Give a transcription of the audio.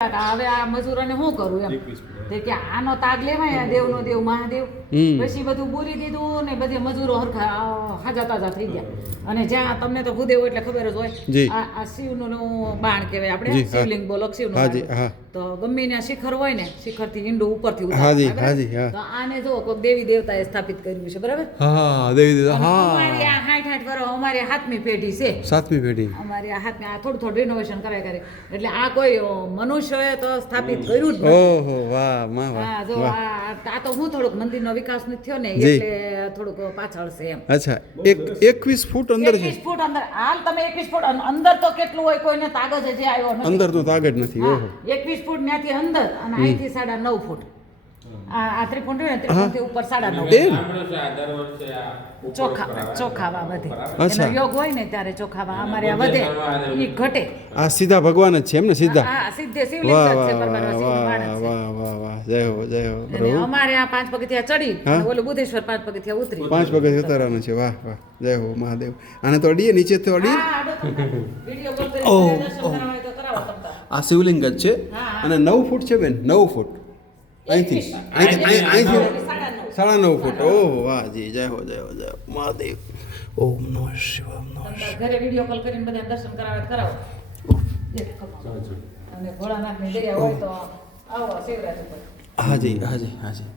હવે આ મજૂરોને શું કરું એમ કે આનો તાગ લેવાય દેવનો દેવ મહાદેવ પછી બધું બોલી દીધું ને બધે મજૂરો હરખા હાજા તાજા થઈ ગયા અને જ્યાં તમને તો ભૂદેવ એટલે ખબર જ હોય આ શિવનું બાણ કહેવાય આપણે શિવલિંગ બોલો શિવનું તો ગમે ત્યાં શિખર હોય ને શિખર થી ઈંડું ઉપરથી ઉતારે તો આને જો કોઈ દેવી દેવતાએ સ્થાપિત કર્યું છે બરાબર અમારી આ 60 વર્ષ અમારી 7મી પેઢી છે 7મી પેઢી અમારી આ 7મી આ થોડું રિનોવેશન કરે એટલે આ કોઈ મનુષ્યએ તો સ્થાપિત કર્યું જ નથી. ઓહો વાહ વાહ હા જો આ તો હું થોડુંક મંદિરનો વિકાસ નથી થયો ને એટલે થોડુંક પાછળ છે એમ. અચ્છા 21 ફૂટ અંદર છે. 21 ફૂટ અંદર હાલ તમે 21 ફૂટ અંદર તો કેટલું હોય કોઈને તાગજ જ આવ્યો નથી. અંદર તો તાગજ નથી. ઓહો 21 ફૂટ ત્યાંથી અંદર અને અહીંથી 9.5 ફૂટ આ ત્રિપુંડ ને ત્રિપુંડથી ઉપર 9.5 ચોખાવા વધે એનો યોગ હોય ને ત્યારે ચોખાવા અમારે આ વધે ઈ ઘટે. આ સીધા ભગવાન જ છે એમ ને સીધા? હા સીધે શિવલિંગ જ છે બરાબર શિવલિંગ વાહ વાહ વાહ જય હો અને અમારે આ 5 પગથિયા ચડી અને ઓલો બુધેશ્વર 5 પગથિયા ઉતરી 5 પગથિયા ઉતરવાનું છે. વાહ વાહ જય હો મહાદેવ. આને તો અડીએ નીચે તો અડીએ. વિડિયો કોલ કરી દર્શન કરાવવા તો કરાવો તમતા. આ શિવલિંગ જ છે અને 9 ફૂટ છે બેન 9 ફૂટ અહીંથી 9.5 ફૂટ. ઓહો વાહ જી જય હો મહાદેવ. ઓમ નમઃ શિવાય નમઃ ઘરે વિડિયો કોલ કરીને બધા દર્શન કરાવે કરાવો અને ભોળાનાથની દયા હોય તો આવો શિવરાત્રી પર. હાજી હાજી હાજી.